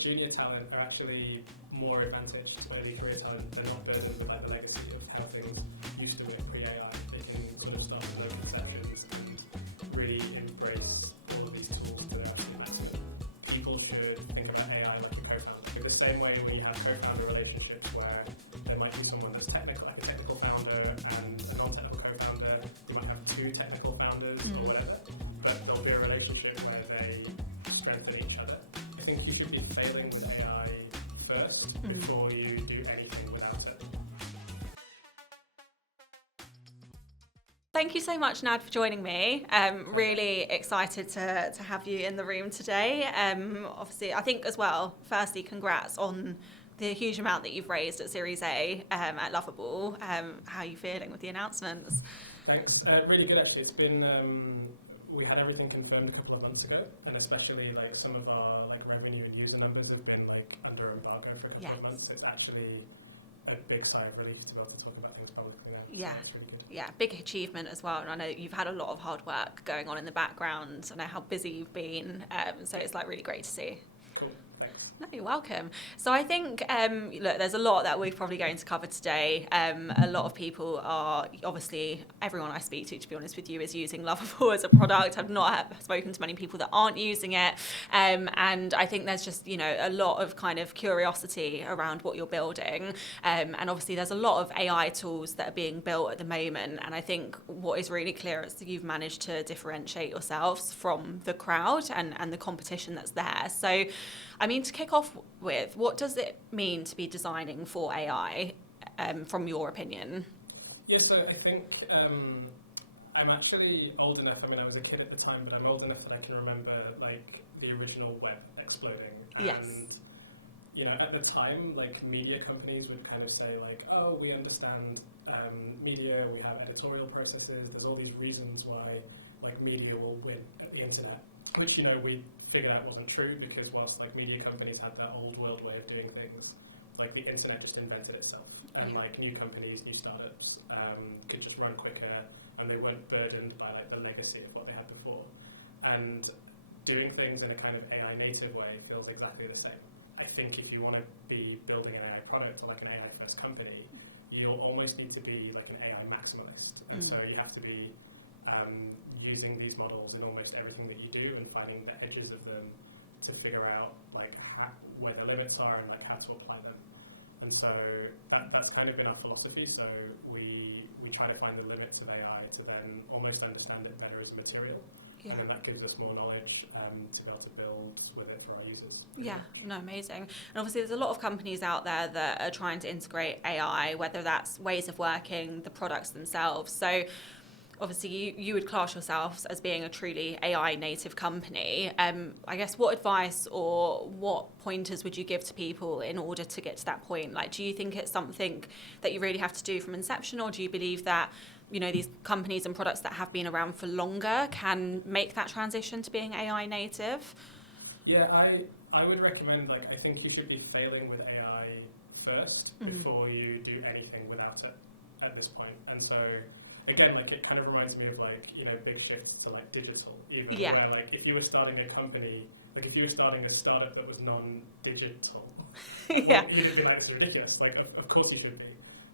junior talent are actually more advantaged to early career talent. They're not burdened with like the legacy of how things used to be pre-AI. They can sort of start with no conceptions and really embrace all of these tools that are actually massive. People should think about AI like a co-founder. In the same way we have co-founder relationships where there might be someone that's technical, like a technical founder, and a non-technical co-founder. You might have two technical founders or whatever, but there'll be a relationship where they strengthen each other. I think you should be failing with AI first before you do anything without it. Thank you so much, Nad, for joining me. Really excited to have you in the room today. Obviously, I think as well, firstly, congrats on the huge amount that you've raised at Series A at Lovable. How are you feeling with the announcements? Thanks. Really good, actually. It's been... we had everything confirmed a couple of months ago, and especially like some of our like revenue and user numbers have been like under embargo for a couple of months. It's actually a big sigh of relief to be able to talk about things publicly now. Yeah. It's really good. Yeah, big achievement as well. And I know you've had a lot of hard work going on in the background. I know how busy you've been. So it's like really great to see. Cool. Thanks. No, you're welcome. So I think, look, there's a lot that we're probably going to cover today. A lot of people are, obviously, everyone I speak to be honest with you, is using Lovable as a product. I've not spoken to many people that aren't using it. And I think there's just, a lot of kind of curiosity around what you're building. And obviously there's a lot of AI tools that are being built at the moment. And I think what is really clear is that you've managed to differentiate yourselves from the crowd and the competition that's there. So, I mean, to kick off with, what does it mean to be designing for AI, from your opinion? Yeah, so I think I'm actually old enough. I mean, I was a kid at the time, but I'm old enough that I can remember like the original web exploding. Yes. And at the time, like media companies would kind of say like, oh, we understand media. We have editorial processes. There's all these reasons why like media will win at the internet, which we figured out wasn't true, because whilst like media companies had that old world way of doing things, like the internet just invented itself, and like new companies, new startups could just run quicker, and they weren't burdened by like the legacy of what they had before. And doing things in a kind of AI native way feels exactly the same. I think if you want to be building an AI product or like an AI first company, you'll almost need to be like an AI maximalist, and so you have to be using these models in almost everything that you do and finding the edges of them to figure out like where the limits are and like how to apply them. And so that's kind of been our philosophy. So we try to find the limits of AI to then almost understand it better as a material. Yeah. And then that gives us more knowledge to be able to build with it for our users. Yeah, no, amazing. And obviously there's a lot of companies out there that are trying to integrate AI, whether that's ways of working, the products themselves. So obviously you would class yourselves as being a truly AI native company. I guess what advice or what pointers would you give to people in order to get to that point? Like, do you think it's something that you really have to do from inception, or do you believe that, these companies and products that have been around for longer can make that transition to being AI native? Yeah, I would recommend, I think you should be failing with AI first before you do anything without it at this point. And so, again, it kind of reminds me of big shifts to digital. Even where if you were starting a company, if you were starting a startup that was non-digital, yeah, you'd be like, it's ridiculous. Of course you should be.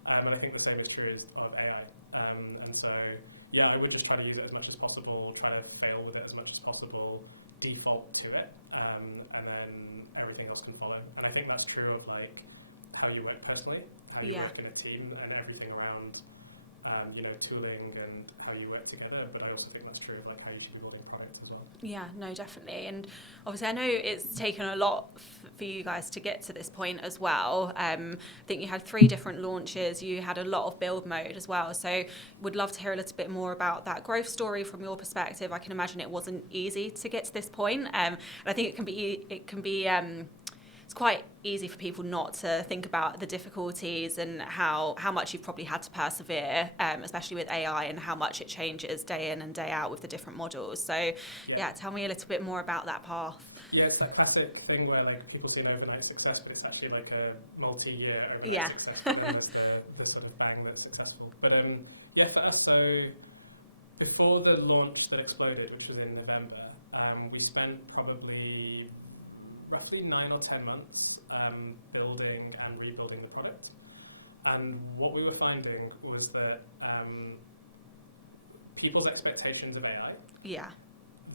And I think the same is true of AI. And so, yeah, I would just try to use it as much as possible, try to fail with it as much as possible, default to it, and then everything else can follow. And I think that's true of how you work personally, how you work in a team, and everything around tooling and how you work together, but I also think that's true of how you should be building products as well. Yeah, no, definitely. And obviously I know it's taken a lot for you guys to get to this point as well. I think you had 3 different launches, you had a lot of build mode as well, so would love to hear a little bit more about that growth story from your perspective. I can imagine it wasn't easy to get to this point, and I think it can be it's quite easy for people not to think about the difficulties and how much you've probably had to persevere, especially with AI, and how much it changes day in and day out with the different models. So yeah, tell me a little bit more about that path. Yeah, it's that classic thing where people see an overnight success, but it's actually a multi-year overnight success. And then there's the sort of bang that's successful. But yeah, for us, so before the launch that exploded, which was in November, we spent probably roughly 9 or 10 months building and rebuilding the product. And what we were finding was that people's expectations of AI, yeah,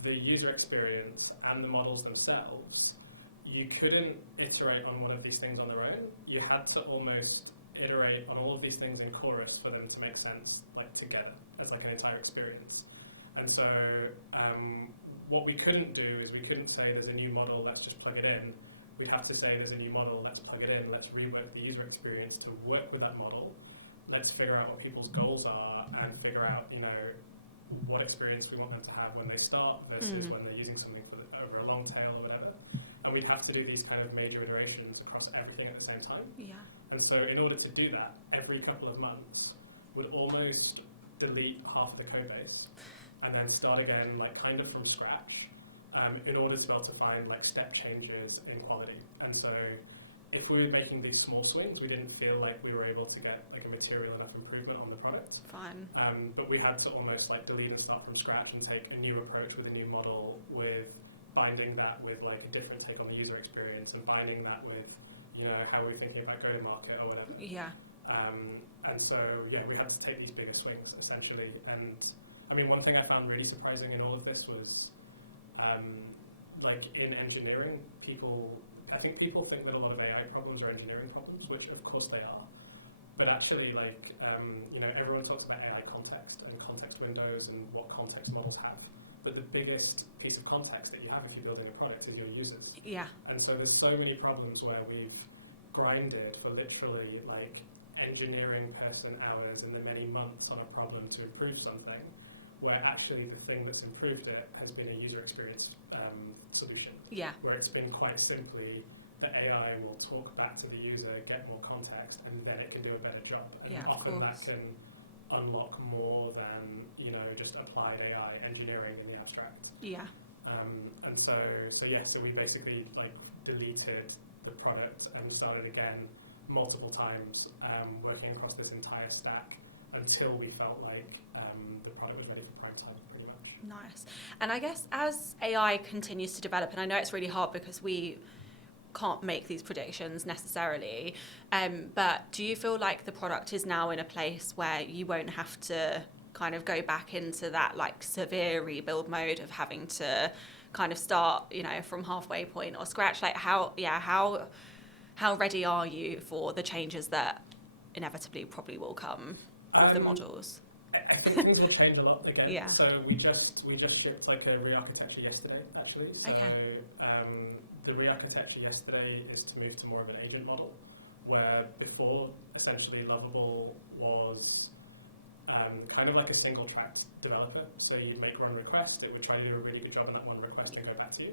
the user experience, and the models themselves, you couldn't iterate on one of these things on their own. You had to almost iterate on all of these things in chorus for them to make sense, like together, as like an entire experience. And so what we couldn't do is we couldn't say there's a new model, let's just plug it in. We'd have to say there's a new model, let's plug it in, let's rework the user experience to work with that model. Let's figure out what people's goals are and figure out, what experience we want them to have when they start versus when they're using something over a long tail or whatever. And we'd have to do these kind of major iterations across everything at the same time. Yeah. And so in order to do that, every couple of months, we'd almost delete half the code base and then start again, like kind of from scratch, in order to be able to find like step changes in quality. And so if we were making these small swings, we didn't feel like we were able to get like a material enough improvement on the product. Fine. But we had to almost like delete and start from scratch and take a new approach with a new model, with binding that with like a different take on the user experience and binding that with, how we're thinking about go-to-market or whatever. Yeah. And so, we had to take these bigger swings, essentially. And, I mean, one thing I found really surprising in all of this was, like, in engineering, I think people think that a lot of AI problems are engineering problems, which, of course, they are. But actually, like, everyone talks about AI context and context windows and what context models have. But the biggest piece of context that you have if you're building a product is your users. Yeah. And so there's so many problems where we've grinded for literally like engineering person hours and then many months on a problem to improve something, where actually the thing that's improved it has been a user experience solution. Yeah. Where it's been quite simply the AI will talk back to the user, get more context, and then it can do a better job. And often that can unlock more than just applied AI engineering in the abstract. Yeah. And so we basically like deleted the product and started again multiple times, working across this entire stack until we felt like the product was ready for prime time, pretty much. Nice. And I guess as AI continues to develop, and I know it's really hard because we can't make these predictions necessarily, but do you feel like the product is now in a place where you won't have to kind of go back into that like severe rebuild mode of having to kind of start, from halfway point or scratch? Like how ready are you for the changes that inevitably probably will come with the models? I think things will change a lot again. Yeah. So we just shipped like a re-architecture yesterday, actually. So the re-architecture yesterday is to move to more of an agent model, where before essentially Lovable was kind of like a single-tracked developer. So you'd make one request, it would try to do a really good job on that one request and go back to you.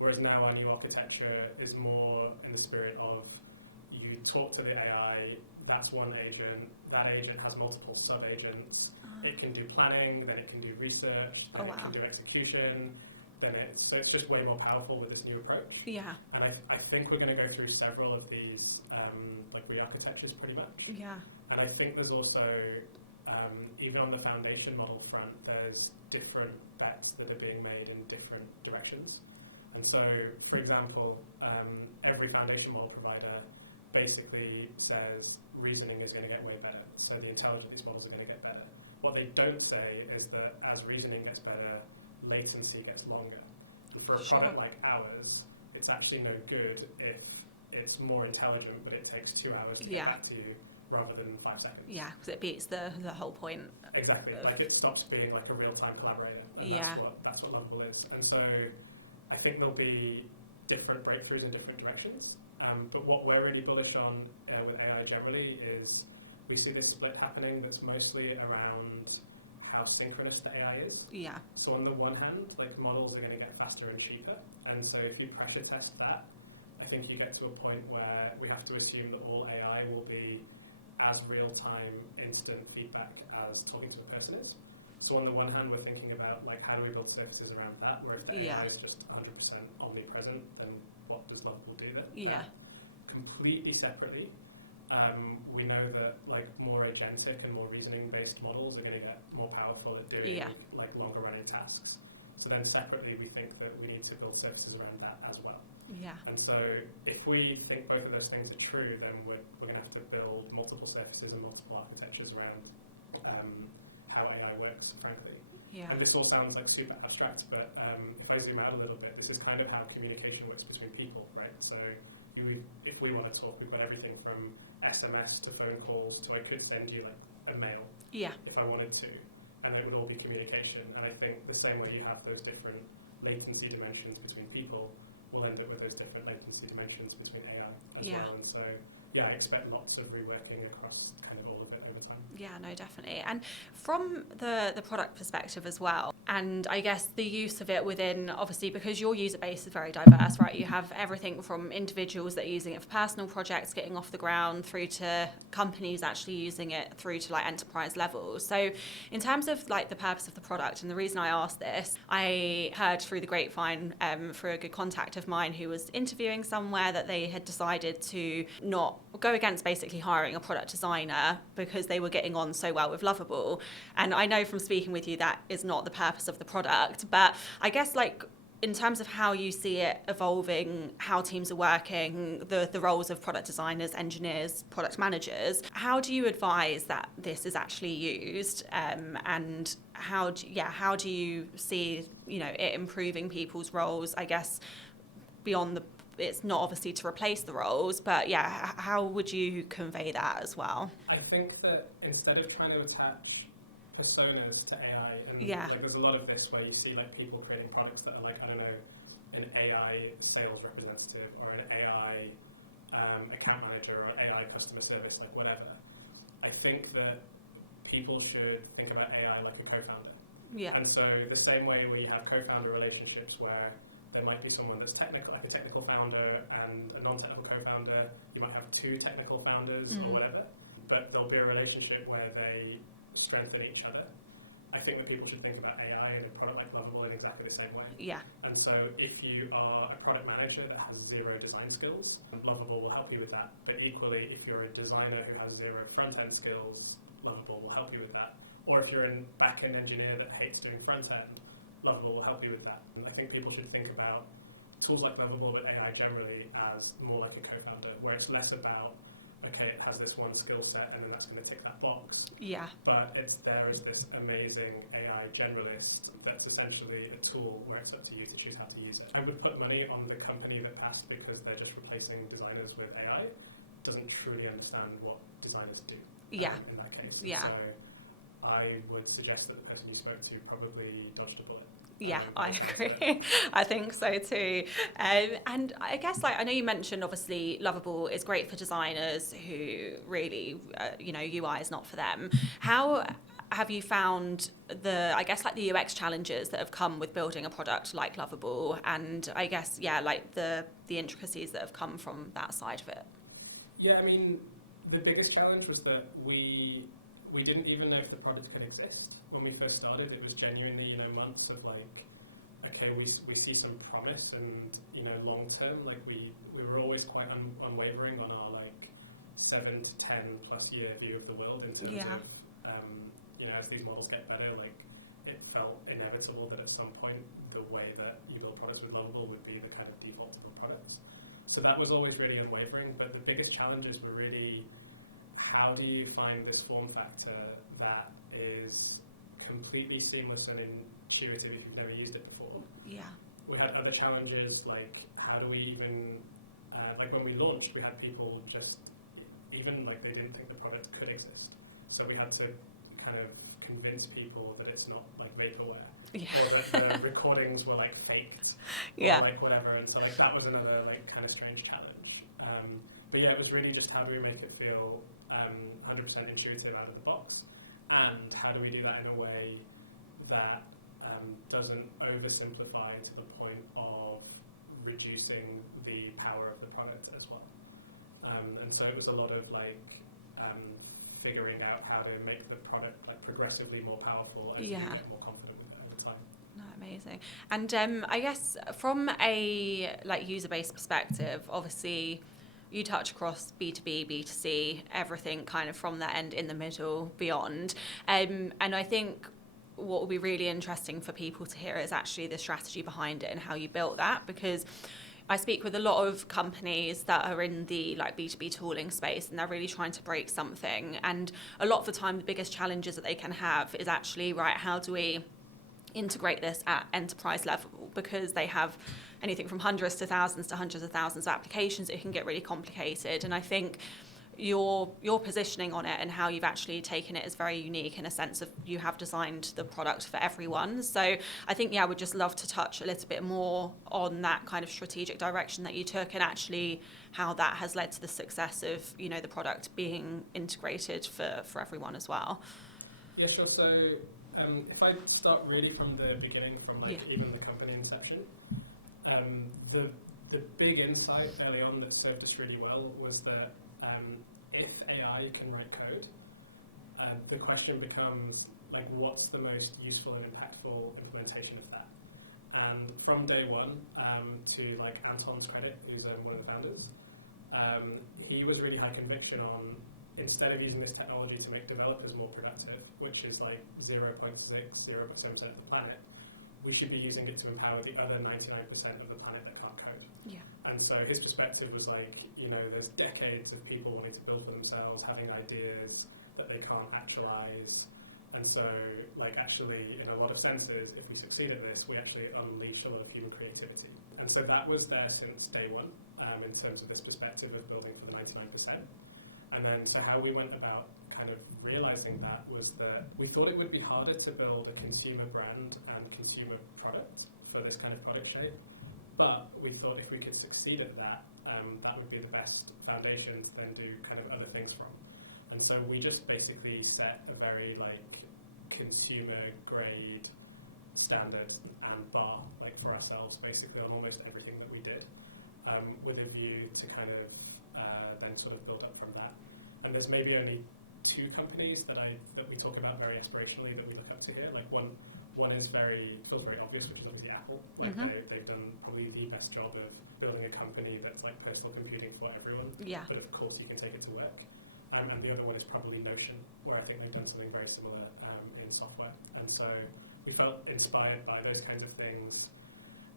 Whereas now our new architecture is more in the spirit of you talk to the AI, that's one agent, that agent has multiple sub-agents. It can do planning, then it can do research, then it can do execution, so it's just way more powerful with this new approach. Yeah. And I think we're going to go through several of these like re-architectures pretty much. Yeah. And I think there's also, even on the foundation model front, there's different bets that are being made in different directions. And so, for example, every foundation model provider basically says reasoning is going to get way better. So the intelligence of these models are going to get better. What they don't say is that as reasoning gets better, latency gets longer. For a product like ours, it's actually no good if it's more intelligent, but it takes 2 hours to get back to you rather than 5 seconds. Yeah, because it beats the whole point. Exactly. Like it stops being like a real-time collaborator. And that's what Lovable is. And so I think there'll be different breakthroughs in different directions. But what we're really bullish on with AI generally is we see this split happening that's mostly around how synchronous the AI is. Yeah. So on the one hand, like models are going to get faster and cheaper. And so if you pressure test that, I think you get to a point where we have to assume that all AI will be as real-time instant feedback as talking to a person is. So on the one hand, we're thinking about like how do we build services around that, where if the AI is just 100% omnipresent, then what does Lovable do then? Yeah. Completely separately, we know that like more agentic and more reasoning-based models are going to get more powerful at doing like longer-running tasks. So then separately, we think that we need to build services around that as well. Yeah. And so if we think both of those things are true, then we're going to have to build multiple services and multiple architectures around how AI works, apparently. Yeah. And this all sounds like super abstract, but if I zoom out a little bit, this is kind of how communication works between people, right? So if we want to talk, we've got everything from SMS to phone calls to I could send you like a mail if I wanted to, and it would all be communication. And I think the same way you have those different latency dimensions between people, we'll end up with those different latency dimensions between AI as well. And so, yeah, I expect lots of reworking across kind of all of it over time. Yeah, no, definitely. And from the product perspective as well, and I guess the use of it within, obviously, because your user base is very diverse, right? You have everything from individuals that are using it for personal projects getting off the ground through to companies actually using it through to like enterprise levels. So in terms of like the purpose of the product, and the reason I asked this, I heard through the grapevine through a good contact of mine who was interviewing somewhere that they had decided to not go against basically hiring a product designer because they were getting on so well with Lovable. And I know from speaking with you that is not the purpose of the product, but I guess like in terms of how you see it evolving, how teams are working, the roles of product designers, engineers, product managers, how do you advise that this is actually used, and how do you see it improving people's roles, I guess, beyond it's not obviously to replace the roles, but how would you convey that as well? I think that instead of trying to attach personas to AI, and like there's a lot of this where you see like people creating products that are like, I don't know, an AI sales representative or an AI account manager or AI customer service, like whatever. I think that people should think about AI like a co-founder. Yeah. And so the same way we have co-founder relationships where there might be someone that's technical, like a technical founder and a non-technical co-founder. You might have two technical founders or whatever, but there'll be a relationship where they strengthen each other. I think that people should think about AI and a product like Lovable in exactly the same way. Yeah. And so if you are a product manager that has zero design skills, Lovable will help you with that. But equally, if you're a designer who has zero front-end skills, Lovable will help you with that. Or if you're a back-end engineer that hates doing front-end, Lovable will help you with that. And I think people should think about tools like Lovable and AI generally as more like a co-founder, where it's less about, okay, it has this one skill set and then that's going to tick that box. Yeah. But there is this amazing AI generalist that's essentially a tool where it's up to you to choose how to use it. I would put money on the company that passed because they're just replacing designers with AI, doesn't truly understand what designers do. Yeah. In that case. Yeah. So I would suggest that the person you spoke to probably dodged a bullet. Yeah, I agree. I think so too. And I guess, like, I know you mentioned, obviously, Lovable is great for designers who really, UI is not for them. How have you found the UX challenges that have come with building a product like Lovable, and I guess, like the intricacies that have come from that side of it? Yeah, I mean, the biggest challenge was that we didn't even know if the product could exist. When we first started, it was genuinely, months of like, okay, we see some promise and, long term, like we were always quite unwavering on our like 7 to 10 plus year view of the world in terms of, as these models get better, like it felt inevitable that at some point the way that you build products with Lovable would be the kind of default of products. So that was always really unwavering, but the biggest challenges were really, how do you find this form factor that is completely seamless and intuitive if you've never used it before? Yeah. We had other challenges like, how do we even, like when we launched, we had people just, even like they didn't think the product could exist. So we had to kind of convince people that it's not like vaporware. Yeah. Or that the recordings were like faked. Yeah. Or like whatever. And so like that was another like kind of strange challenge. But yeah, it was really just how do we make it feel 100% intuitive out of the box, and how do we do that in a way that doesn't oversimplify to the point of reducing the power of the product as well. And so it was a lot of like figuring out how to make the product like, progressively more powerful and to get more confident with it over time. No, amazing. And I guess from a like user-based perspective, obviously you touch across B2B, B2C, everything kind of from that end in the middle, beyond. And I think what will be really interesting for people to hear is actually the strategy behind it and how you built that, because I speak with a lot of companies that are in the like B2B tooling space, and they're really trying to break something. And a lot of the time, the biggest challenges that they can have is actually, right, how do we integrate this at enterprise level? Because they have anything from hundreds to hundreds of thousands of applications. It can get really complicated. And I think your positioning on it and how you've actually taken it is very unique in a sense of you have designed the product for everyone. So I think, I would just love to touch a little bit more on that kind of strategic direction that you took, and actually how that has led to the success of, the product being integrated for everyone as well. Yeah, sure. So if I start really from the beginning, from even the company inception, the big insight early on that served us really well was that if AI can write code, the question becomes, what's the most useful and impactful implementation of that? And from day one, to Anton's credit, who's one of the founders, he was really high conviction on, instead of using this technology to make developers more productive, which is 0.7% of the planet, we should be using it to empower the other 99% of the planet that can't code. Yeah. And so his perspective was there's decades of people wanting to build for themselves, having ideas that they can't actualize. And so, actually, in a lot of senses, if we succeed at this, we actually unleash a lot of human creativity. And so that was there since day one, in terms of this perspective of building for the 99%. And then, so how we went about kind of realizing that was that we thought it would be harder to build a consumer brand and consumer product for this kind of product shape. But we thought if we could succeed at that, that would be the best foundation to then do kind of other things from. And so we just basically set a very consumer grade standard and bar for ourselves basically on almost everything that we did, with a view to kind of then sort of build up from that. And there's maybe only two companies that we talk about very aspirationally that we look up to here. One is feels very obvious, which is obviously Apple. They've done probably the best job of building a company that's personal computing for everyone. Yeah. But of course you can take it to work. And the other one is probably Notion, where I think they've done something very similar in software. And so we felt inspired by those kinds of things,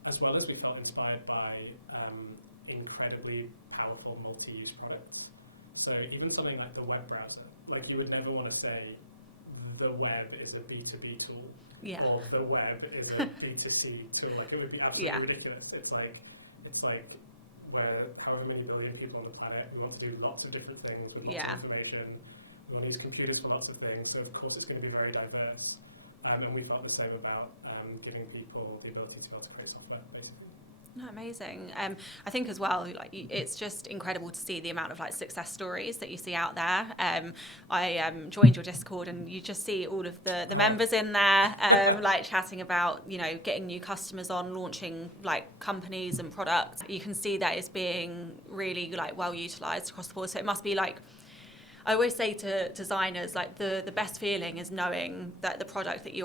as well as we felt inspired by incredibly powerful multi-use products. So even something like the web browser, you would never want to say the web is a B2B tool, or the web is a B2C tool. It would be absolutely ridiculous. It's like where however many billion people on the planet, we want to do lots of different things with lots of information. We want to use computers for lots of things, so of course it's going to be very diverse. And we felt the same about giving people the ability to be able to create software, basically. No, amazing. I think as well, it's just incredible to see the amount of success stories that you see out there. I joined your Discord, and you just see all of the members in there, chatting about getting new customers on, launching companies and products. You can see that it's being really well utilized across the board. So it must be I always say to designers, the best feeling is knowing that the product that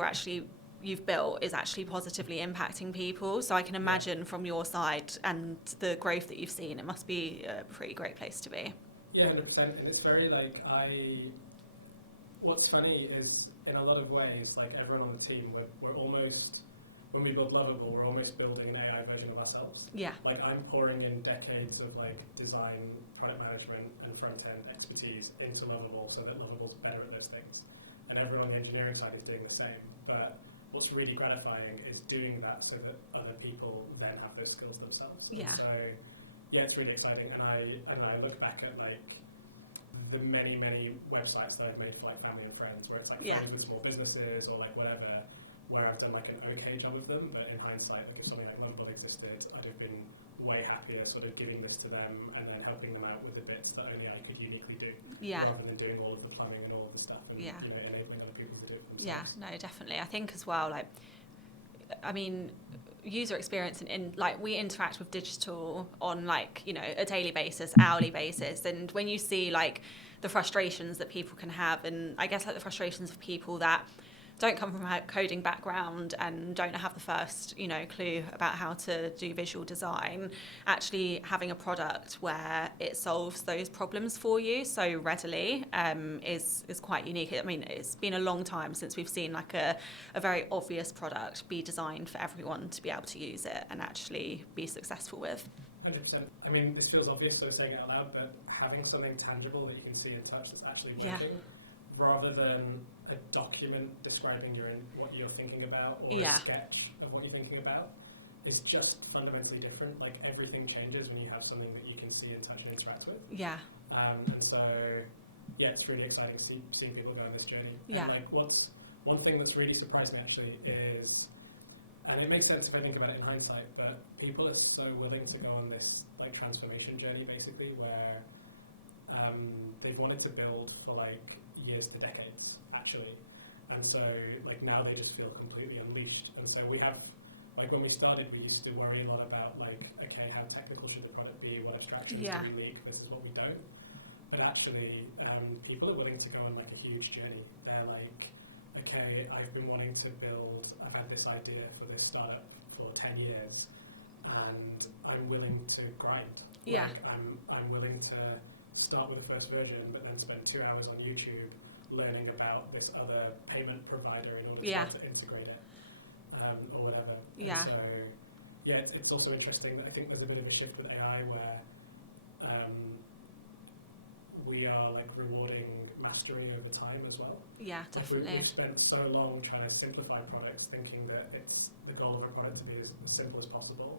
you've built is actually positively impacting people. So I can imagine from your side and the growth that you've seen, it must be a pretty great place to be. Yeah, 100%. And it's very what's funny is in a lot of ways, everyone on the team, we're almost, when we build Lovable, we're almost building an AI version of ourselves. Yeah. I'm pouring in decades of design, product management, and front-end expertise into Lovable so that Lovable's better at those things. And everyone on the engineering side is doing the same. But what's really gratifying is doing that so that other people then have those skills themselves. Yeah. And so, it's really exciting. And I look back at the many websites that I've made for family and friends, where it's friends with small businesses or whatever, where I've done an okay job with them. But in hindsight, if something like Lovable existed, I'd have been way happier sort of giving this to them and then helping them out with the bits that only I could uniquely do. Yeah. Rather than doing all of the planning and all of the stuff and enabling other people to do it themselves. Yeah, no, definitely. I think as well, user experience in we interact with digital on a daily basis, hourly basis, and when you see the frustrations that people can have, and I guess the frustrations of people that don't come from a coding background and don't have the first, clue about how to do visual design, actually having a product where it solves those problems for you so readily is quite unique. I mean, it's been a long time since we've seen like a very obvious product be designed for everyone to be able to use it and actually be successful with. 100%. I mean, this feels obvious, so saying it out loud, but having something tangible that you can see and touch that's actually working, rather than a document describing what you're thinking about or a sketch of what you're thinking about, is just fundamentally different. Like, everything changes when you have something that you can see and touch and interact with. Yeah. And so, it's really exciting to see people go on this journey. Yeah. And, like, one thing that's really surprised me, actually, is, and it makes sense if I think about it in hindsight, but people are so willing to go on this like transformation journey, basically, where they've wanted to build for like years to decades, actually, and so like now they just feel completely unleashed. And so we have, like, when we started, we used to worry a lot about like, okay, how technical should the product be, what abstractions are unique versus what we don't. But actually, people are willing to go on like a huge journey. They're like, okay, I've been wanting to build, I've had this idea for this startup for 10 years, and I'm willing to grind. Yeah. Like, I'm willing to start with the first version, but then spend 2 hours on YouTube learning about this other payment provider in order to integrate it, or whatever. Yeah. And so, it's also interesting that I think there's a bit of a shift with AI where we are like rewarding mastery over time as well. Yeah, definitely. We've spent so long trying to simplify products, thinking that it's the goal of a product to be as simple as possible.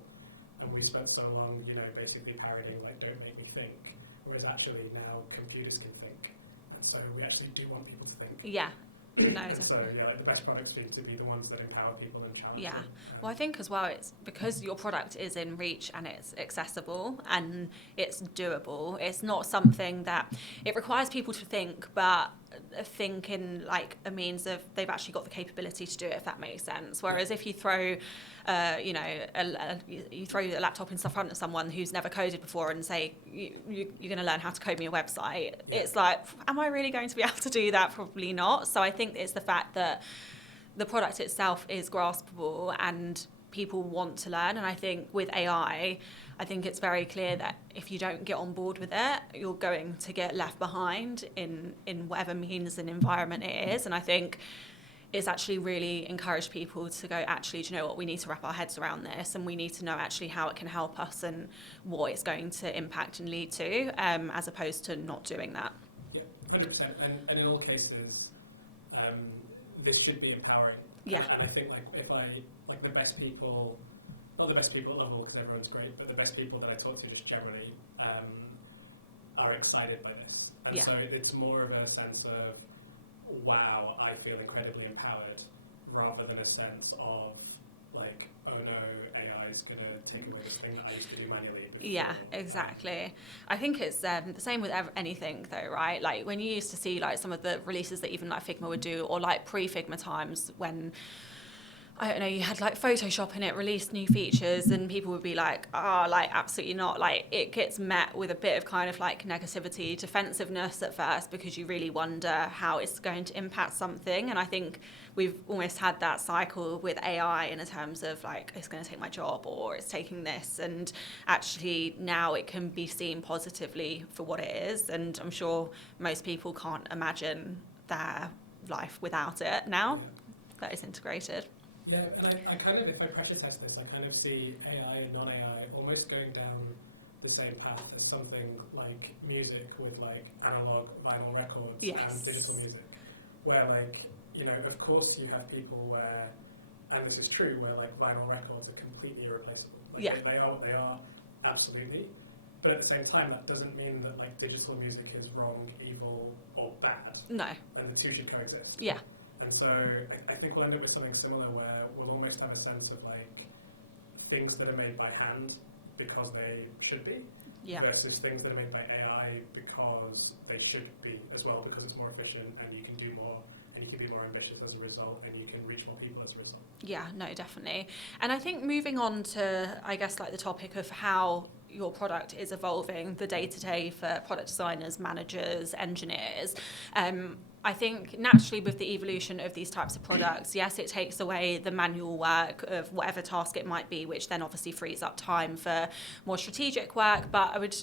And we spent so long, basically parroting, like, don't make me think. Whereas actually now computers can think. And so we actually do want people to think. Yeah. No, definitely. So, like, the best products need to be the ones that empower people and challenge them. Well, I think as well, it's because your product is in reach and it's accessible and it's doable. It's not something that it requires people to think, but think in like a means of they've actually got the capability to do it, if that makes sense. Whereas if you throw, you throw a laptop in front of someone who's never coded before and say, you're going to learn how to code me a website, it's like, am I really going to be able to do that? Probably not. So I think it's the fact that the product itself is graspable and people want to learn. And I think with AI, I think it's very clear that if you don't get on board with it, you're going to get left behind in whatever means and environment it is. And I think it's actually really encouraged people to go, actually, do you know what, we need to wrap our heads around this and we need to know actually how it can help us and what it's going to impact and lead to, as opposed to not doing that. Yeah, 100%. And in all cases, this should be empowering. Yeah. And I think the best people, not the best people at level because everyone's great, but the best people that I talk to just generally are excited by this. And so it's more of a sense of, wow, I feel incredibly empowered, rather than a sense of like, oh no, AI is going to take away this thing that I used to do manually. Yeah, exactly. I think it's the same with anything though, right? Like when you used to see like some of the releases that even like Figma would do, or like pre-Figma times when, I don't know, you had like Photoshop in it, released new features, and people would be like, like absolutely not. Like it gets met with a bit of kind of like negativity, defensiveness at first, because you really wonder how it's going to impact something. And I think we've almost had that cycle with AI in terms of like, it's going to take my job or it's taking this. And actually now it can be seen positively for what it is. And I'm sure most people can't imagine their life without it now that it's integrated. Yeah, and I kind of, if I pressure test this, I kind of see AI and non-AI almost going down the same path as something like music with like analog vinyl records and digital music, where like, of course you have people where, and this is true, where like vinyl records are completely irreplaceable. Like they are absolutely, but at the same time that doesn't mean that like digital music is wrong, evil, or bad. No. And the two should coexist. Yeah. And so I think we'll end up with something similar where we'll almost have a sense of like things that are made by hand because they should be, versus things that are made by AI because they should be as well, because it's more efficient and you can do more and you can be more ambitious as a result and you can reach more people as a result. Yeah, no, definitely. And I think moving on to, I guess, like the topic of how your product is evolving the day-to-day for product designers, managers, engineers. I think naturally with the evolution of these types of products, yes, it takes away the manual work of whatever task it might be, which then obviously frees up time for more strategic work. But I would,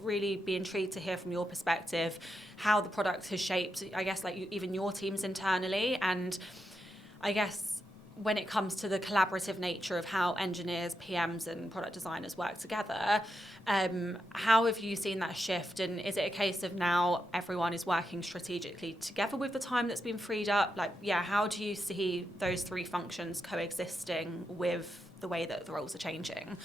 really be intrigued to hear from your perspective how the product has shaped, I guess, like even your teams internally, and I guess when it comes to the collaborative nature of how engineers, PMs and product designers work together, how have you seen that shift? And is it a case of now everyone is working strategically together with the time that's been freed up? How do you see those three functions coexisting with the way that the roles are changing?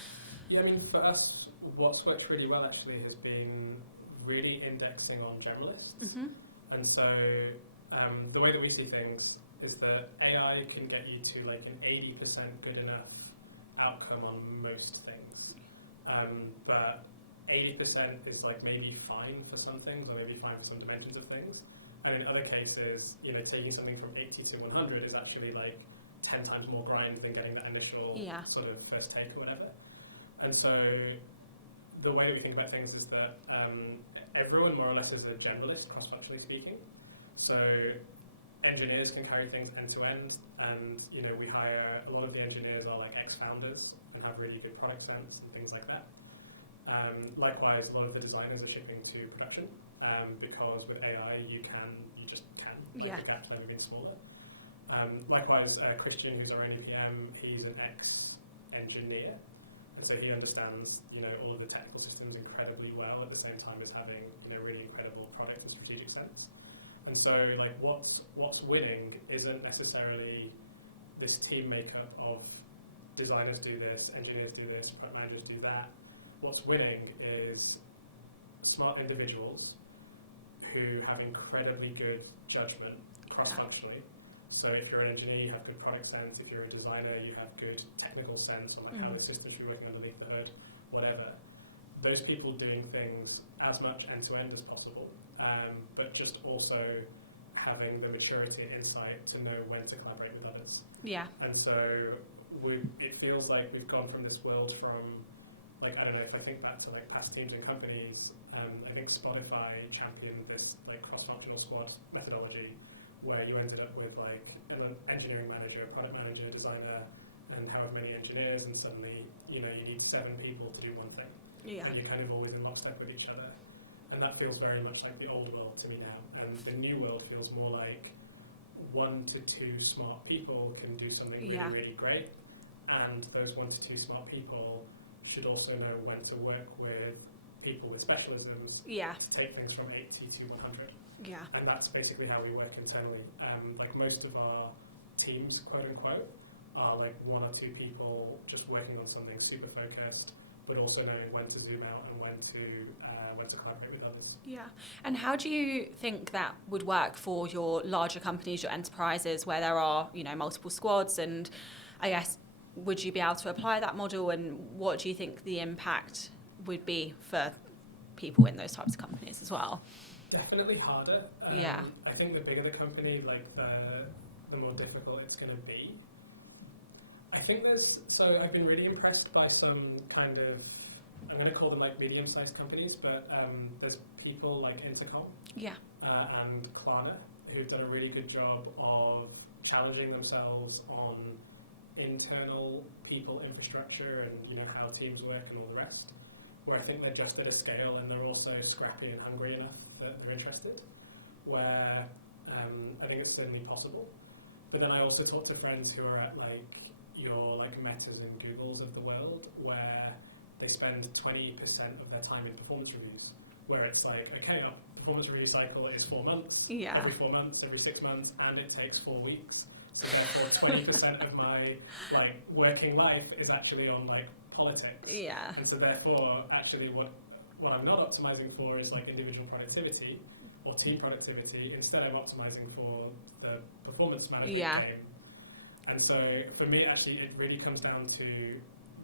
Yeah, I mean, for us, what's worked really well actually has been really indexing on generalists. Mm-hmm. And so the way that we see things is that AI can get you to like an 80% good enough outcome on most things. But 80% is like maybe fine for some things, or maybe fine for some dimensions of things. And in other cases, taking something from 80 to 100 is actually like 10 times more grind than getting that initial sort of first take or whatever. And so the way we think about things is that everyone more or less is a generalist, cross-functionally speaking. So engineers can carry things end to end, and we hire a lot of the engineers are like ex-founders and have really good product sense and things like that. Likewise, a lot of the designers are shipping to production because with AI you just can. The gap's never been smaller. Likewise, Christian, who's our only PM, he's an ex-engineer, and so he understands all of the technical systems incredibly well at the same time as having really incredible product and strategic sense. And so, like, what's winning isn't necessarily this team makeup of designers do this, engineers do this, product managers do that. What's winning is smart individuals who have incredibly good judgment cross-functionally. So if you're an engineer, you have good product sense. If you're a designer, you have good technical sense on how the system should be working underneath the hood, whatever. Those people doing things as much end-to-end as possible, but just also having the maturity and insight to know when to collaborate with others. Yeah. And so it feels like we've gone from this world from, like, I don't know, if I think back to like past teams and companies, I think Spotify championed this like cross-functional squad methodology where you ended up with like an engineering manager, product manager, designer, and however many engineers, and suddenly you need 7 people to do one thing. Yeah. And you're kind of always in lockstep with each other. And that feels very much like the old world to me now. And the new world feels more like 1 to 2 smart people can do something really, really great. And those 1 to 2 smart people should also know when to work with people with specialisms to take things from 80 to 100. Yeah. And that's basically how we work internally. Like most of our teams, quote unquote, are like 1 or 2 people just working on something super focused, but also knowing when to zoom out and when to collaborate with others. Yeah. And how do you think that would work for your larger companies, your enterprises, where there are, multiple squads? And I guess, would you be able to apply that model? And what do you think the impact would be for people in those types of companies as well? Definitely harder. I think the bigger the company, like the more difficult it's going to be. I think I've been really impressed by some kind of, I'm going to call them like medium-sized companies, but there's people like Intercom and Klarna who've done a really good job of challenging themselves on internal people infrastructure and how teams work and all the rest, where I think they're just at a scale and they're also scrappy and hungry enough that they're interested, where I think it's certainly possible. But then I also talk to friends who are at like your like Metas and Googles of the world, where they spend 20% of their time in performance reviews, where it's like, okay, our performance review cycle is 4 months, every 4 months, every 6 months, and it takes 4 weeks. So therefore 20% of my like working life is actually on like politics. Yeah. And so therefore actually what I'm not optimizing for is like individual productivity or team productivity. Instead I'm optimizing for the performance management game. And so for me actually it really comes down to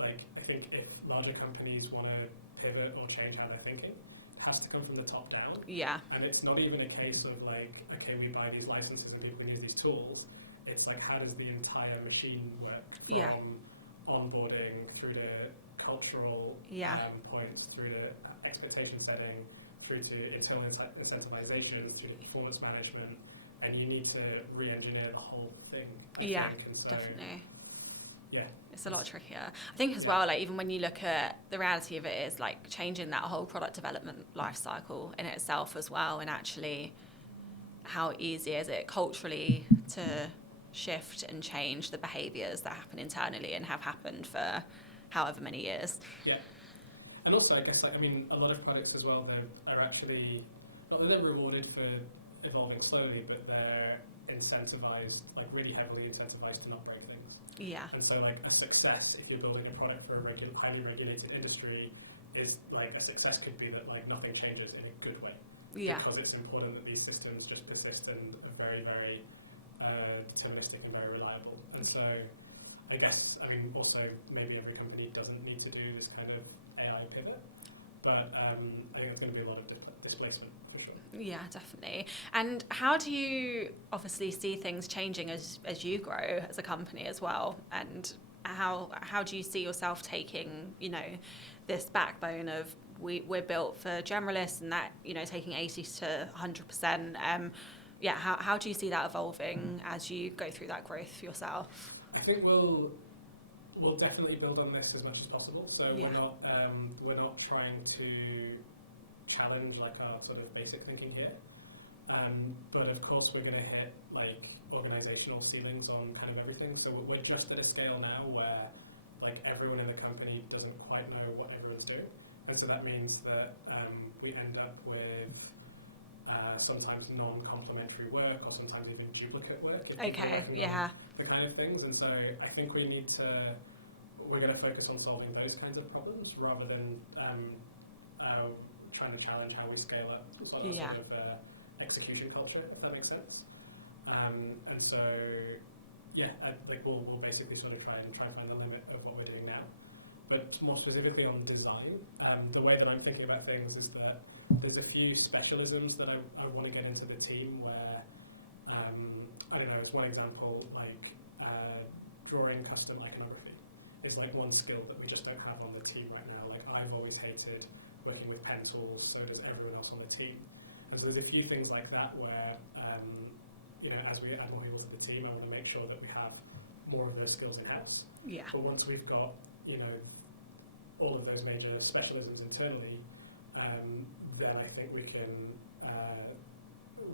like, I think if larger companies want to pivot or change how they're thinking, it has to come from the top down. Yeah. And it's not even a case of like, okay, we buy these licenses and we use these tools. It's like, how does the entire machine work from onboarding through to cultural points, through to expectation setting, through to internal incentivizations, through to performance management, and you need to re-engineer the whole thing. I think. And so, definitely. Yeah, it's a lot trickier. I think as well, like even when you look at the reality of it is like changing that whole product development life cycle in itself as well, and actually how easy is it culturally to shift and change the behaviours that happen internally and have happened for however many years. Yeah. And also, I guess, like, I mean, a lot of products as well, are actually, not that they're rewarded for evolving slowly, but they're incentivized, like really heavily incentivized to not break things. Yeah. And so, like, a success, if you're building a product for a highly regulated industry, is like a success could be that like nothing changes in a good way. Yeah. Because it's important that these systems just persist and are very, very deterministic and very reliable. And so, I guess, I mean, also maybe every company doesn't need to do this kind of AI pivot, but I think it's going to be a lot of displacement for sure. Yeah, definitely. And how do you obviously see things changing as you grow as a company as well? And how do you see yourself taking, you know, this backbone of we're built for generalists and that, you know, taking 80 to 100%? How do you see that evolving as you go through that growth yourself? I think we'll definitely build on this as much as possible. So we're not trying to challenge like our sort of basic thinking here, but of course we're going to hit like organizational ceilings on kind of everything. So we're just at a scale now where like everyone in the company doesn't quite know what everyone's doing, and so that means that we end up with sometimes non-complementary work, or sometimes even duplicate work. Okay, yeah. The kind of things, and so I think we're going to focus on solving those kinds of problems rather than trying to challenge how we scale up sort of execution culture, if that makes sense. And so, we'll basically sort of try and find the limit of what we're doing now. But more specifically on design, the way that I'm thinking about things is that there's a few specialisms that I want to get into the team where, I don't know, as one example, like drawing custom iconography is like one skill that we just don't have on the team right now. Like I've always hated working with pen tools, so does everyone else on the team. And so there's a few things like that where, as we add more people to the team, I want to make sure that we have more of those skills in-house. Yeah. But once we've got, all of those major specialisms internally, then I think we can,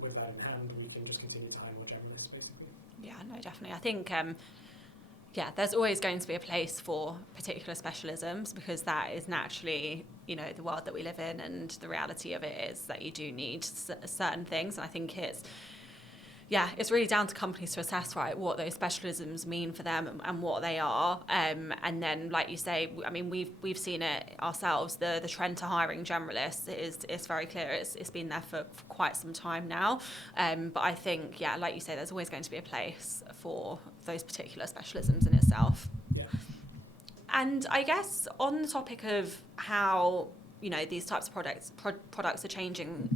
with that in hand, we can just continue to hire more generalists, basically. Yeah, no, definitely. I think, there's always going to be a place for particular specialisms because that is naturally, the world that we live in, and the reality of it is that you do need certain things. And I think it's really down to companies to assess, right, what those specialisms mean for them and what they are. And then, like you say, I mean, we've seen it ourselves. The trend to hiring generalists is very clear. It's been there for quite some time now. But I think, like you say, there's always going to be a place for those particular specialisms in itself. Yeah. And I guess on the topic of how, these types of products are changing,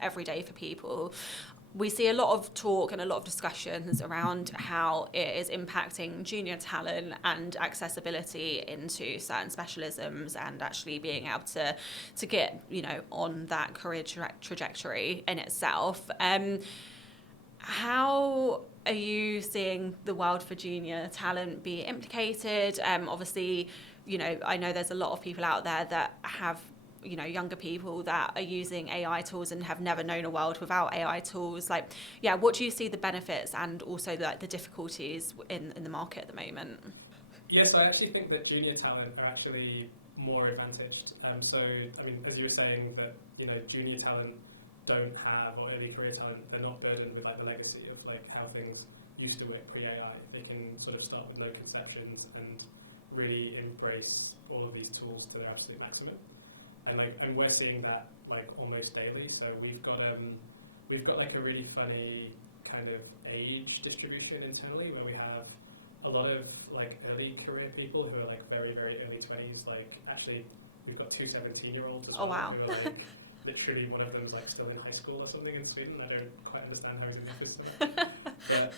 every day for people, we see a lot of talk and a lot of discussions around how it is impacting junior talent and accessibility into certain specialisms and actually being able to get, on that career trajectory in itself. How are you seeing the world for junior talent be implicated? Obviously, I know there's a lot of people out there that have younger people that are using AI tools and have never known a world without AI tools. What do you see the benefits and also the difficulties in the market at the moment? Yes, I actually think that junior talent are actually more advantaged. So, I mean, as you were saying, that junior talent don't have, or early career talent, they're not burdened with the legacy of how things used to work pre-AI. They can sort of start with no conceptions and really embrace all of these tools to their absolute maximum. And we're seeing that almost daily. So we've got a really funny kind of age distribution internally where we have a lot of early career people who are very, very early 20s. Actually, we've got two 17-year-olds as well, wow. who are literally one of them's like still in high school or something in Sweden. I don't quite understand how he's in the system. But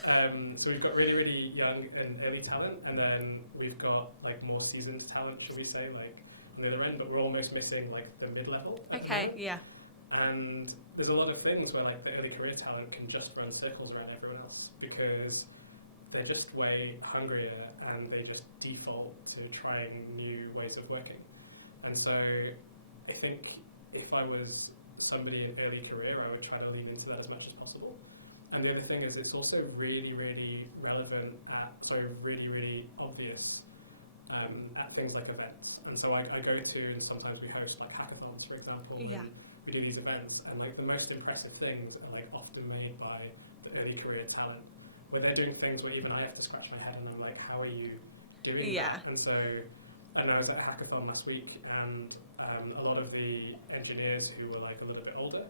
so we've got really, really young and early talent, and then we've got like more seasoned talent, should we say, like on the other end, but we're almost missing like the mid-level. Okay, yeah. And there's a lot of things where like the early career talent can just run circles around everyone else because they're just way hungrier and they just default to trying new ways of working. And so I think if I was somebody in early career, I would try to lean into that as much as possible. And the other thing is it's also really, really relevant really, really obvious at things like events. And so I go to, and sometimes we host like hackathons, for example, and we do these events, and like the most impressive things are like often made by the early career talent, where they're doing things where even I have to scratch my head and I'm like, how are you doing that? And so, and I was at a hackathon last week, and a lot of the engineers who were like a little bit older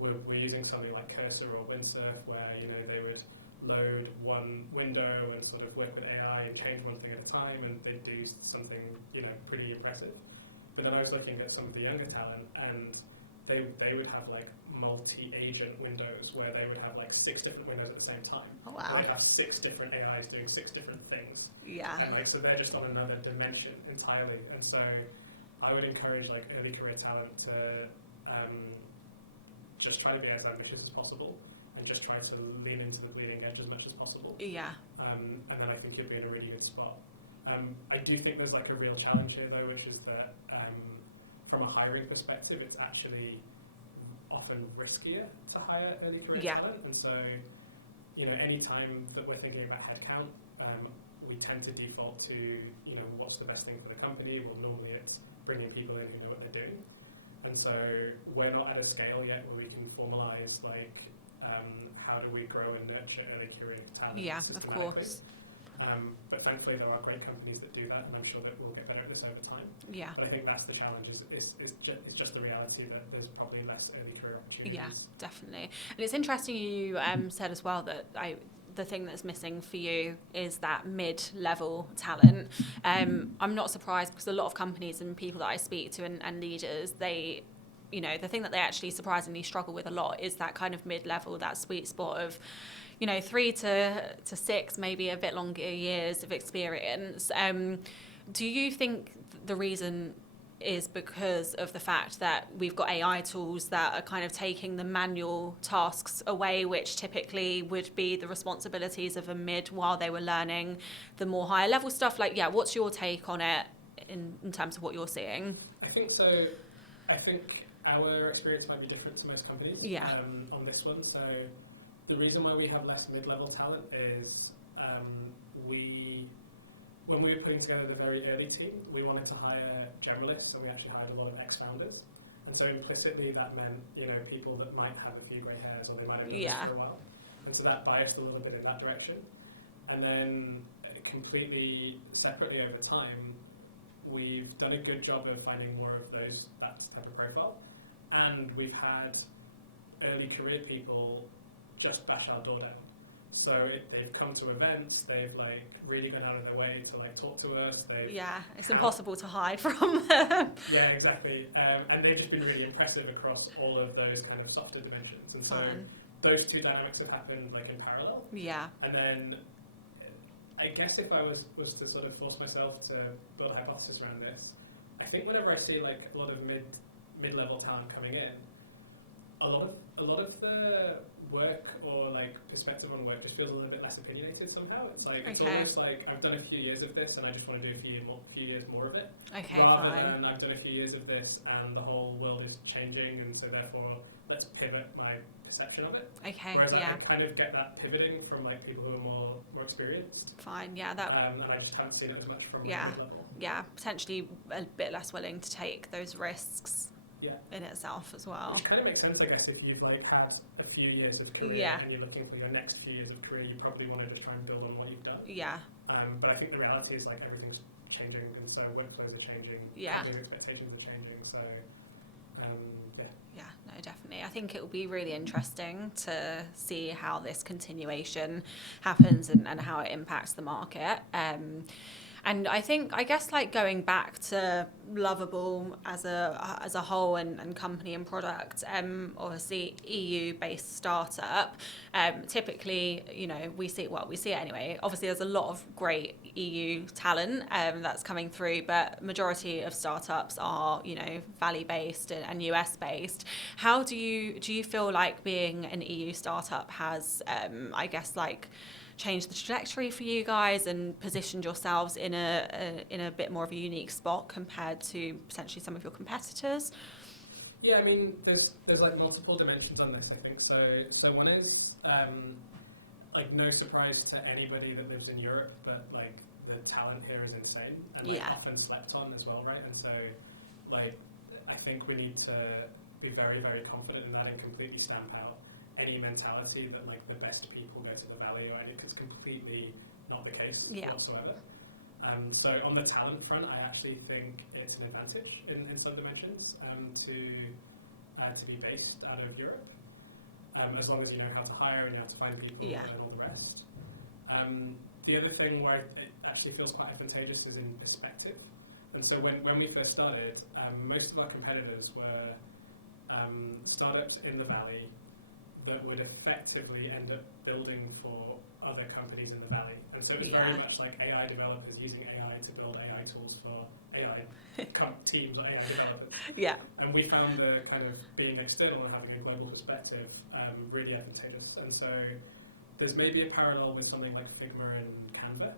were using something like Cursor or Windsurf, where they would load one window and sort of work with AI and change one thing at a time, and they'd do something pretty impressive. But then I was looking at some of the younger talent, and they would have like multi-agent windows where they would have like 6 different windows at the same time. Oh, wow. They'd have 6 different AIs doing 6 different things. Yeah. And like so they're just on another dimension entirely. And so I would encourage like early career talent to just try to be as ambitious as possible and just try to lean into the bleeding edge as much as possible. Yeah. And then I think you'll be in a really good spot. I do think there's like a real challenge here though, which is that from a hiring perspective, it's actually often riskier to hire early career talent. And so, any time that we're thinking about headcount, we tend to default to, what's the best thing for the company? Well, normally it's bringing people in who know what they're doing. And so we're not at a scale yet where we can formalize like how do we grow and nurture early career talent. Yeah, of course. But thankfully there are great companies that do that, and I'm sure that we'll get better at this over time. Yeah. But I think that's the challenge, it's just the reality that there's probably less early career opportunities. Yeah, definitely. And it's interesting you said as well that the thing that's missing for you is that mid-level talent. I'm not surprised because a lot of companies and people that I speak to and leaders, they, the thing that they actually surprisingly struggle with a lot is that kind of mid-level, that sweet spot of 3 to 6, maybe a bit longer years of experience. Do you think the reason is because of the fact that we've got AI tools that are kind of taking the manual tasks away, which typically would be the responsibilities of a mid while they were learning the more higher level stuff? Like, what's your take on it in terms of what you're seeing? I think so. I think our experience might be different to most companies on this one. So the reason why we have less mid-level talent is when we were putting together the very early team, we wanted to hire generalists, and we actually hired a lot of ex-founders. And so implicitly that meant, people that might have a few grey hairs, or they might have been this for a while. And so that biased a little bit in that direction. And then completely separately over time, we've done a good job of finding more of that type of profile. And we've had early career people just bash our door down. So they've come to events, they've like really gone out of their way to like talk to us. It's impossible to hide from them. Yeah, exactly. And they've just been really impressive across all of those kind of softer dimensions. And so those two dynamics have happened like in parallel. Yeah. And then I guess if I was to sort of force myself to build a hypothesis around this, I think whenever I see like a lot of mid-level talent coming in, a lot of the work or like perspective on work just feels a little bit less opinionated somehow. It's like it's almost like I've done a few years of this and I just want to do a few years more of it. Rather than I've done a few years of this and the whole world is changing, and so therefore let's pivot my perception of it. Whereas I kind of get that pivoting from like people who are more experienced. And I just haven't seen it as much from mid-level. Yeah, potentially a bit less willing to take those risks. In itself as well. Which kind of makes sense, I guess, if you've like had a few years of career and you're looking for your next few years of career, you probably want to just try and build on what you've done. But I think the reality is like everything's changing, and so workflows are changing, expectations are changing. So no, definitely. I think it will be really interesting to see how this continuation happens and how it impacts the market. And I guess like going back to Lovable as a whole and company and product, obviously EU based startup, typically, you know, we see it anyway. Obviously there's a lot of great EU talent that's coming through, but majority of startups are, you know, Valley based and US based. How do you feel like being an EU startup has I guess like changed the trajectory for you guys and positioned yourselves in a bit more of a unique spot compared to potentially some of your competitors? Yeah, I mean, there's like multiple dimensions on this, I think. So one is like no surprise to anybody that lives in Europe that like the talent here is insane and like, often slept on as well, right? And so like I think we need to be very, very confident in that and completely stamp out any mentality that like the best people go to the Valley, right? It's completely not the case whatsoever. So on the talent front, I actually think it's an advantage in some dimensions to be based out of Europe, as long as you know how to hire and you know how to find people and all the rest. The other thing where it actually feels quite advantageous is in perspective. And so when we first started, most of our competitors were startups in the Valley that would effectively end up building for other companies in the Valley. And so it's very much like AI developers using AI to build AI tools for AI teams or AI developers. Yeah. And we found the kind of being external and having a global perspective really advantageous. And so there's maybe a parallel with something like Figma and Canva,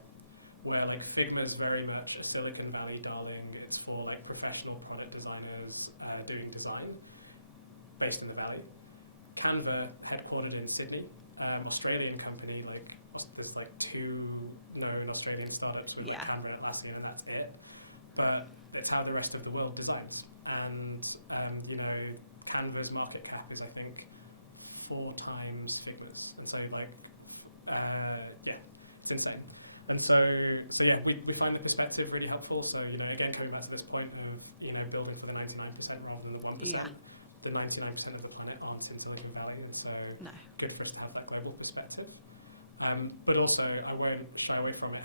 where like Figma is very much a Silicon Valley darling. It's for like professional product designers doing design based in the Valley. Canva, headquartered in Sydney, Australian company, like there's like 2 known Australian startups with Canva and Atlassian, and that's it. But it's how the rest of the world designs. And, you know, Canva's market cap is, I think, 4 times Figma's. And so, like, it's insane. And so yeah, we find the perspective really helpful. So, you know, again, coming back to this point of, you know, building for the 99% rather than the 1%. Yeah. The 99% of the planet aren't in Silicon Valley, and so good for us to have that global perspective. But also, I won't shy away from it.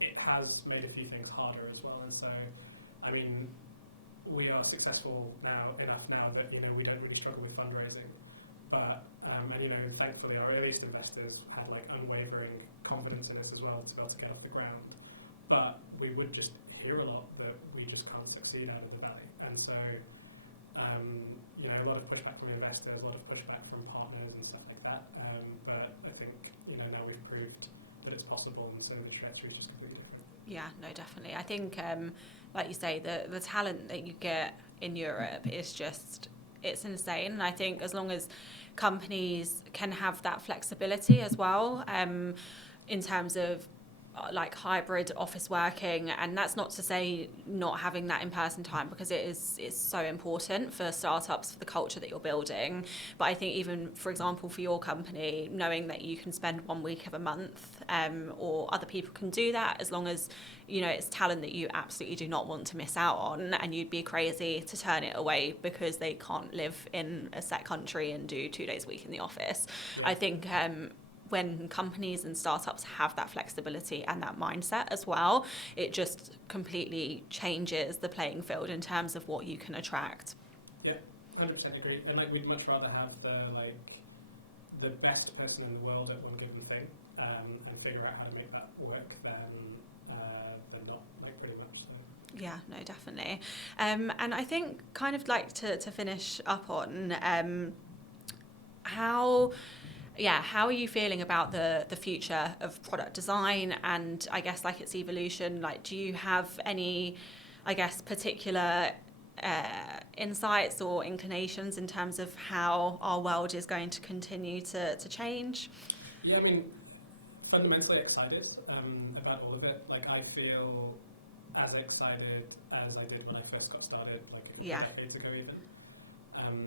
It has made a few things harder as well, and so, I mean, we are successful enough now that you know we don't really struggle with fundraising. But and you know, thankfully, our earliest investors had like unwavering confidence in us as well to be able to get off the ground. But we would just hear a lot that we just can't succeed out of the Valley, and so. You know, a lot of pushback from investors, a lot of pushback from partners and stuff like that. But I think, you know, now we've proved that it's possible, and so the trajectory is just completely different. Yeah, no, definitely. I think, like you say, the talent that you get in Europe is just, it's insane. And I think as long as companies can have that flexibility as well, in terms of like hybrid office working, and that's not to say not having that in-person time, because it's so important for startups, for the culture that you're building. But I think even, for example, for your company, knowing that you can spend 1 week of a month, or other people can do that, as long as, you know, it's talent that you absolutely do not want to miss out on, and you'd be crazy to turn it away because they can't live in a set country and do 2 days a week in the office. Yeah. I think when companies and startups have that flexibility and that mindset as well, it just completely changes the playing field in terms of what you can attract. Yeah, 100% agree. And like, we'd much rather have the best person in the world at one given thing, and figure out how to make that work than not, like, pretty much. So. Yeah, no, definitely. And I think kind of like to finish up on how are you feeling about the future of product design and I guess like its evolution? Like, do you have any, I guess, particular insights or inclinations in terms of how our world is going to continue to change? Yeah, I mean, fundamentally excited about all of it. Like, I feel as excited as I did when I first got started, like a few decades ago even.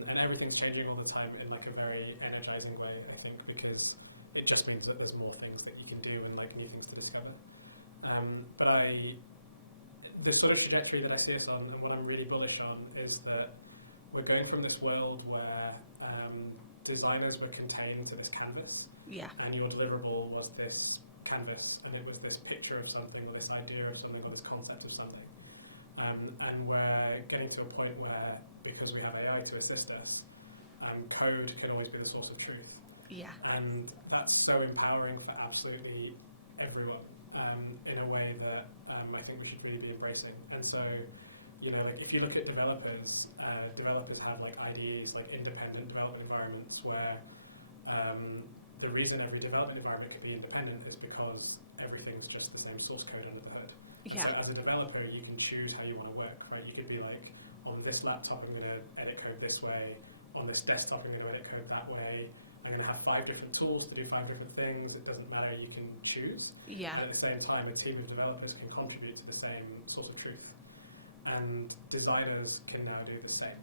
And everything's changing all the time in like a very energizing way, I think, because it just means that there's more things that you can do and like new things to discover. But the sort of trajectory that I see us on, and what I'm really bullish on, is that we're going from this world where designers were contained to this canvas, and your deliverable was this canvas, and it was this picture of something, or this idea of something, or this concept of something. And we're getting to a point where, because we have AI to assist us, code can always be the source of truth. Yeah. And that's so empowering for absolutely everyone, in a way that I think we should really be embracing. And so, like if you look at developers, developers have like IDEs, like independent development environments, where the reason every development environment can be independent is because everything's just the same source code under the hood. Yeah. So as a developer, you can choose how you want to work, right? You could be like, on this laptop, I'm going to edit code this way. On this desktop, I'm going to edit code that way. I'm going to have 5 different tools to do 5 different things. It doesn't matter, you can choose. Yeah. And at the same time, a team of developers can contribute to the same source of truth. And designers can now do the same.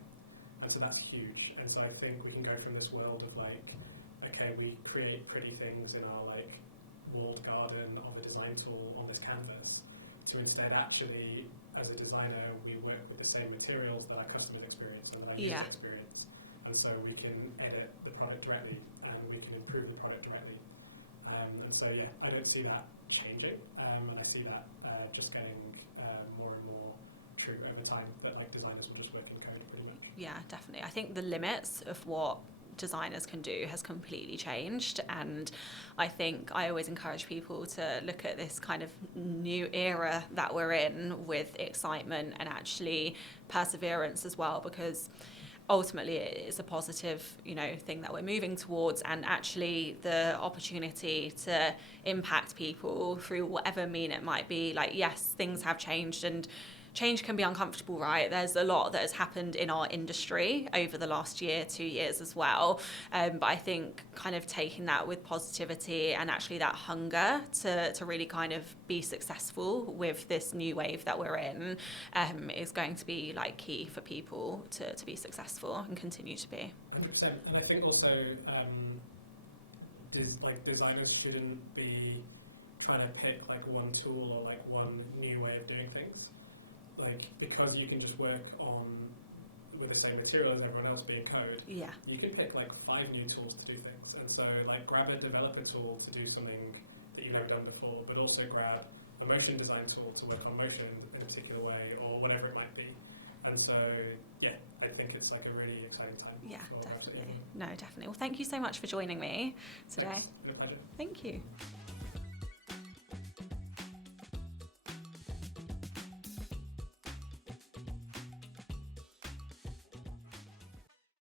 And so that's huge. And so I think we can go from this world of like, okay, we create pretty things in our like walled garden of a design tool on this canvas, to instead actually, as a designer, we work with the same materials that our customers experience and our users experience. And so we can edit the product directly, and we can improve the product directly. And so, yeah, I don't see that changing, and I see that just getting more and more true over time, that like designers will just work in code pretty much. Yeah, definitely. I think the limits of what designers can do has completely changed, and I think I always encourage people to look at this kind of new era that we're in with excitement and actually perseverance as well, because ultimately it is a positive, thing that we're moving towards, and actually the opportunity to impact people through whatever mean it might be. Like, yes, things have changed, and change can be uncomfortable, right? There's a lot that has happened in our industry over the last year, 2 years as well. But I think kind of taking that with positivity and actually that hunger to really kind of be successful with this new wave that we're in is going to be like key for people to be successful and continue to be. 100%. And I think also designers shouldn't be trying to pick like one tool or like one new way of doing things. Like, because you can just work with the same material as everyone else, being code, you can pick like 5 new tools to do things. And so like grab a developer tool to do something that you've never done before, but also grab a motion design tool to work on motion in a particular way, or whatever it might be. And so, yeah, I think it's like a really exciting time. Yeah, definitely. No, definitely. Well, thank you so much for joining me today. Thanks. It's a pleasure. Thank you.